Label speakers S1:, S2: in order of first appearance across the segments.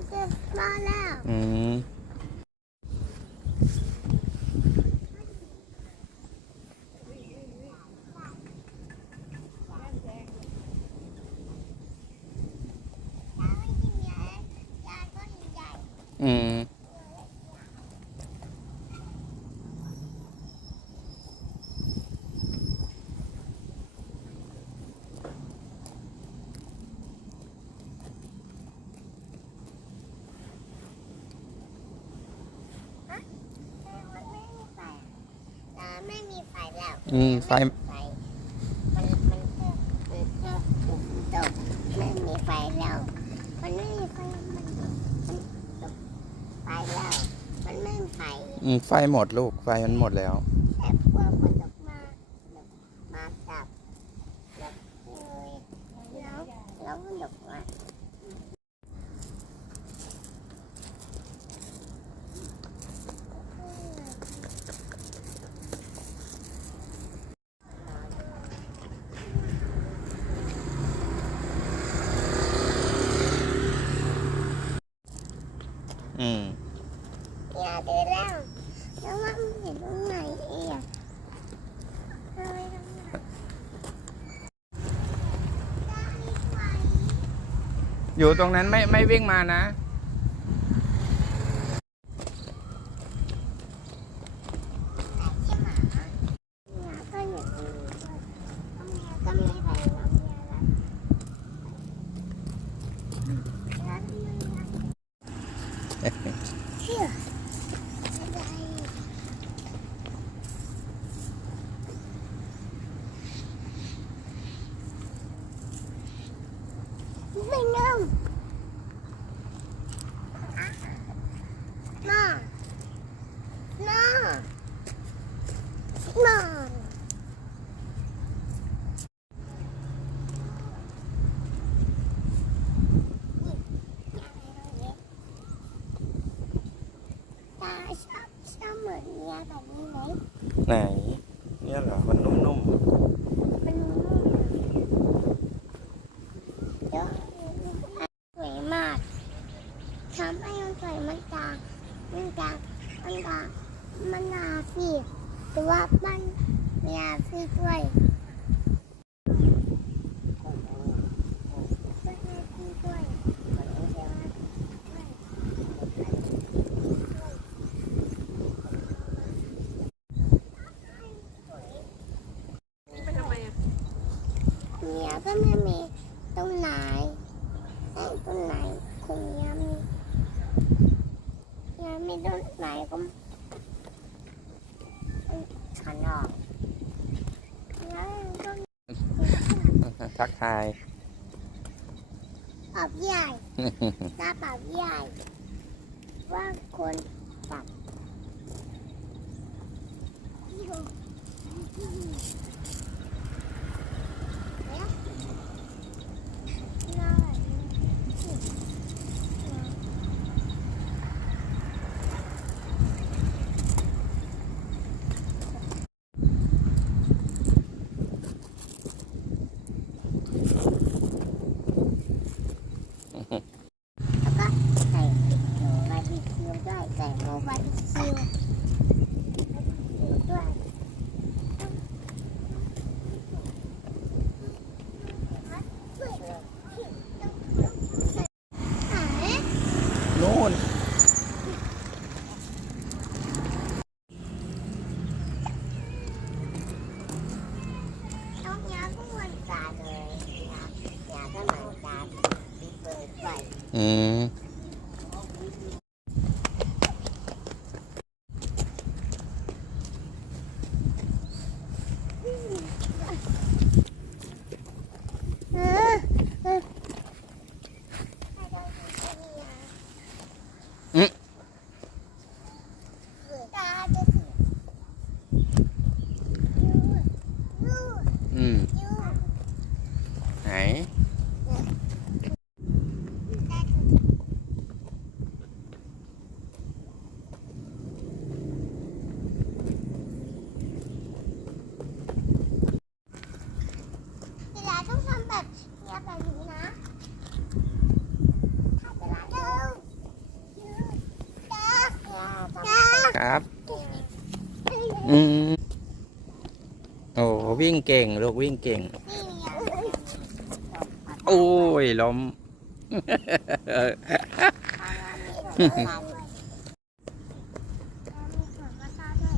S1: 子
S2: 爆了。嗯。 ไฟแล้ว
S1: อืมไฟ
S2: ไฟมันมันก็มันก็ตกไม่มีไฟแล้ว มันไม่มีไฟมันมันตกไฟแล้ว มันไม่มีไฟ
S1: อืมไฟหมดลูก ไฟมันหมดแล้ว
S2: แต่พวกมันตกมามาจับแบบเลยแล้วแล้วมันตกมา
S1: อืม
S2: อย่าดีแล้วแล้วมันเห็นตรงไหนอีกอะทำไมตรงไหนได้ไหม
S1: อยู่ตรงนั้นไม่ไม่วิ่งมานะ
S2: ใช่ไหมเนี่ยก็อยู่ตรงนี้ด้วยตรงนี้ก็มีไฟตรงนี้แล้วแล้วมันเชื่ออะไร ไม่นุ่มน่าน่าน่า ตาชอบชอบเหมือนเมียแบบนี้ไหม
S1: ไหน เนี่ยเหรอ มันนุ่ม
S2: มันนุ่มเยอะสวยมากทำให้มันสวยมันจางมันจางมันจางมันนาฟีแต่ว่ามันมีอาฟีด้วยมันนาฟีด้วยมันมีอาฟีด้วย
S3: ไปทำไมอะ
S2: เมียก็ไม่มีตรงไหนไอ้ตรงไหนคงเมียมีเมียมีตรงไหนก็ ขันออกแล้วก็
S1: ๆทักทาย
S2: ปรับใหญ่ตาปรับใหญ่ ว่าคนปรับอยู่เนี่ยน่ารัก แล้วก็ใส่หมูบาร์บีคิวด้วยใส่หมูบาร์บีคิวด้วยหาย
S1: นู่น
S2: น้องยาก็เหมือนกันเลยยายาก็เหมือนกันเปิด ไฟ
S1: อืม
S2: เออเออ
S1: อืม
S2: ตาจะเสียยูยู
S1: อืม
S2: ยู
S1: ไหน
S2: ตาจะ
S1: อืมโอ้วิ่งเก่ง ลูกวิ่งเก่ง
S2: นี่ไง
S1: โอ้ยล้ม
S2: มีส่วนประสาทด้วย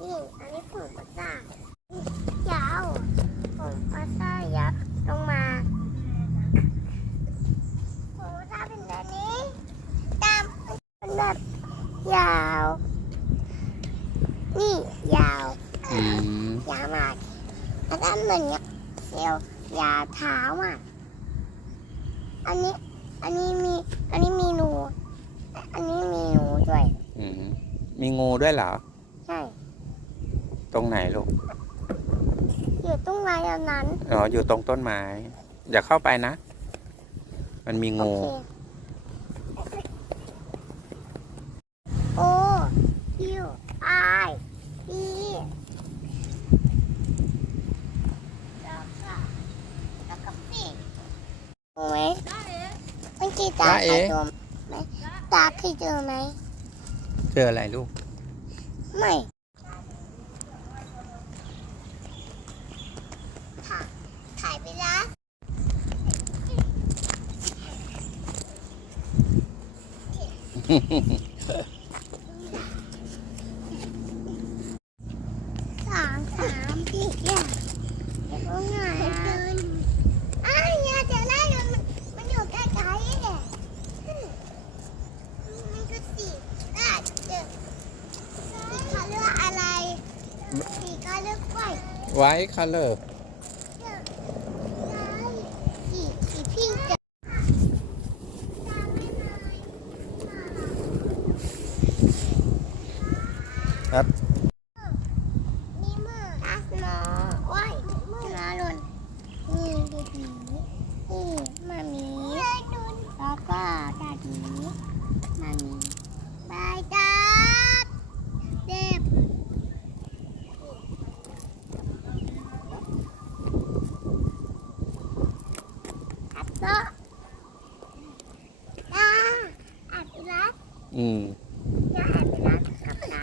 S2: นี่อันนี้ผงประสาทยาวผงประสาทยับลงมาผงประสาทเป็นแบบนี้ตาม เป็นแบบยาว นี่ยาว
S1: อืม
S2: ยาวมากแล้วก็เหมือนเนี่ยเซลล์ยาเท้าอะอันนี้ อันนี้มี อันนี้มีหนู อันนี้มีหนูด้วย
S1: อืมมีงูด้วยเหรอ
S2: ใช่
S1: ตรงไหนลูก
S2: อยู่ตรงไรอันนั้น
S1: อ๋อ อยู่ตรงต้นไม้ อย่าเข้าไปนะ มันมี
S2: โอ
S1: งู
S2: เค โอคิวไอพีแล้วก็แล้วก็ปีโอ้ยเมื่อกี้ ตา
S1: ได้
S2: เค
S1: เอ๊ะ
S2: ยเจอไหมตาเคยเจอไหม
S1: เจออะไรลูก
S2: ไม่ถ่ายถ่ายไปแล้วสองสามสี่เนี่ยเดี๋ยวก็ง่ายเดินอ้าวอย่าเจอได้เลยมันมันอยู่ใกล้ๆเนี่ยมันก็สี่อะเจอ สีเขาเลือกอะไร สีก็เลือกกล้วย
S1: ไวเลอร์
S2: สีสีพิงค์จะ
S1: ครับ
S2: มีมืออัสโนว้ายนาหล่นนี่ดีดีนี่มามีแล้วก็ดาดีมามีบายจัดเด็บอัดโตะตาอัดอีลัส
S1: อืม
S2: อย่าอัดอีลัสกับ
S1: ตา